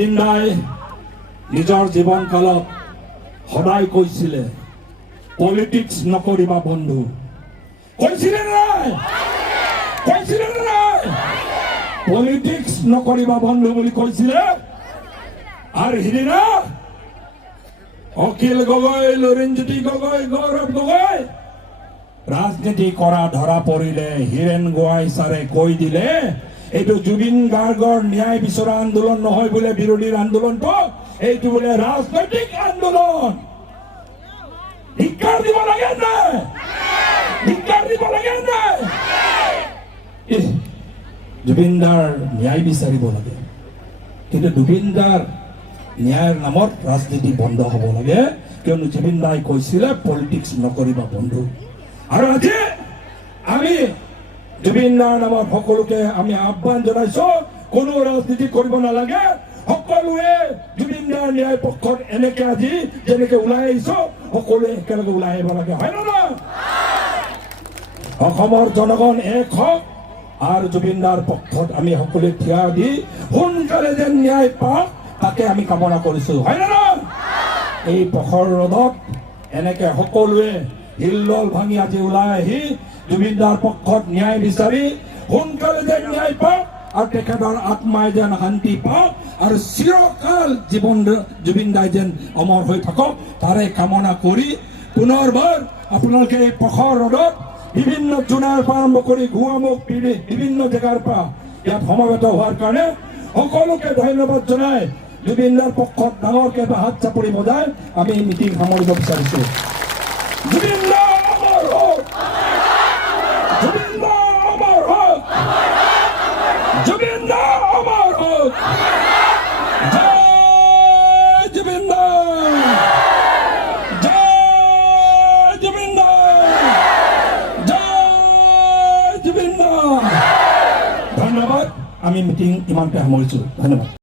জুবিন দাই নিজৰ জীৱন কালত সদায় কৈছিলে পলিটিক্স নকৰিবা বন্ধু। কৈছিলে নাই? কৈছিলে নাই? পলিটিক্স নকৰিবা বন্ধু বুলি কৈছিলে। আৰু সিদিনা অখিল গগৈ, লুৰিণজ্যোতি গগৈ, গৌৰৱ গগৈ ৰাজনীতি কৰা ধৰা পৰিলে। হীৰেন গোহাঁই ছাৰে কৈ দিলে এইটো জুবিন গাৰ্গৰ ন্যায় বিচৰা আন্দোলন নহয় বোলে, বিৰোধীৰ আন্দোলনটো এইটো বোলে ৰাজনৈতিক আন্দোলন। ধিক্কাৰ দিব লাগে নাই? ধিক্কাৰ দিব লাগে নাই? জুবিন দাৰ ন্যায় বিচাৰিব লাগে, কিন্তু জুবিন দাৰ ন্যায়ৰ নামত ৰাজনীতি বন্ধ হ'ব লাগে, কিয়নো জুবিন দাই কৈছিলে পলিটিক্স নকৰিবা বন্ধু। আৰু আজি আমি জুবিন দাৰ নামত সকলোকে আমি আহ্বান জনাইছো, কোনো ৰাজনীতি কৰিব নালাগে। সকলোৱে জুবিন দাৰ ন্যায় পক্ষত এনেকে আজি যেনেকে ওলাই আহিছো সকলোৱে একেলগে ওলাই আহিব লাগে, হয় নে নহয়? অসমৰ জনগণ এক হওক আৰু জুবিন দাৰ পক্ষত আমি সকলোৱে থিয় দি সোনকালে যেন ন্যায় পাওঁ তাকে আমি কামনা কৰিছো, হয় নে নহয়? এই প্ৰখৰ ৰ'দত এনেকে সকলোৱে হিল্লোল ভাঙি আজি ওলাই আহি জুবিন দাৰ পক্ষত ন্যায় বিচাৰি সোনকালে যেন ন্যায় পাওক আৰু তেখেতৰ আত্মাই যেন শান্তি পাওক আৰু চিৰকাল জীৱন জুবিন দাই যেন অমৰ হৈ থাকক তাৰে কামনা কৰি পুনৰবাৰ আপোনালোকে এই প্ৰখৰ ৰ'দত বিভিন্ন জোনাৰ পৰা আৰম্ভ কৰি গুৱামুখ পিৰি বিভিন্ন জেগাৰ পৰা ইয়াত সমবেত হোৱাৰ কাৰণে সকলোকে ধন্যবাদ জনাই জুবিন দাৰ পক্ষত ডাঙৰকে এটা হাত চাপৰি বজাই আমি এই মিটিং সামৰিব বিচাৰিছো। জুবিন দা অমৰ হওক! জুবিন দা অমৰ হওক! জুবিন দা অমৰ হওক! জয় জুবিন দা! জয় জুবিন দা! জয় জুবিন দা! ধন্যবাদ। আমি মিটিং ইমানতে সামৰিছো। ধন্যবাদ।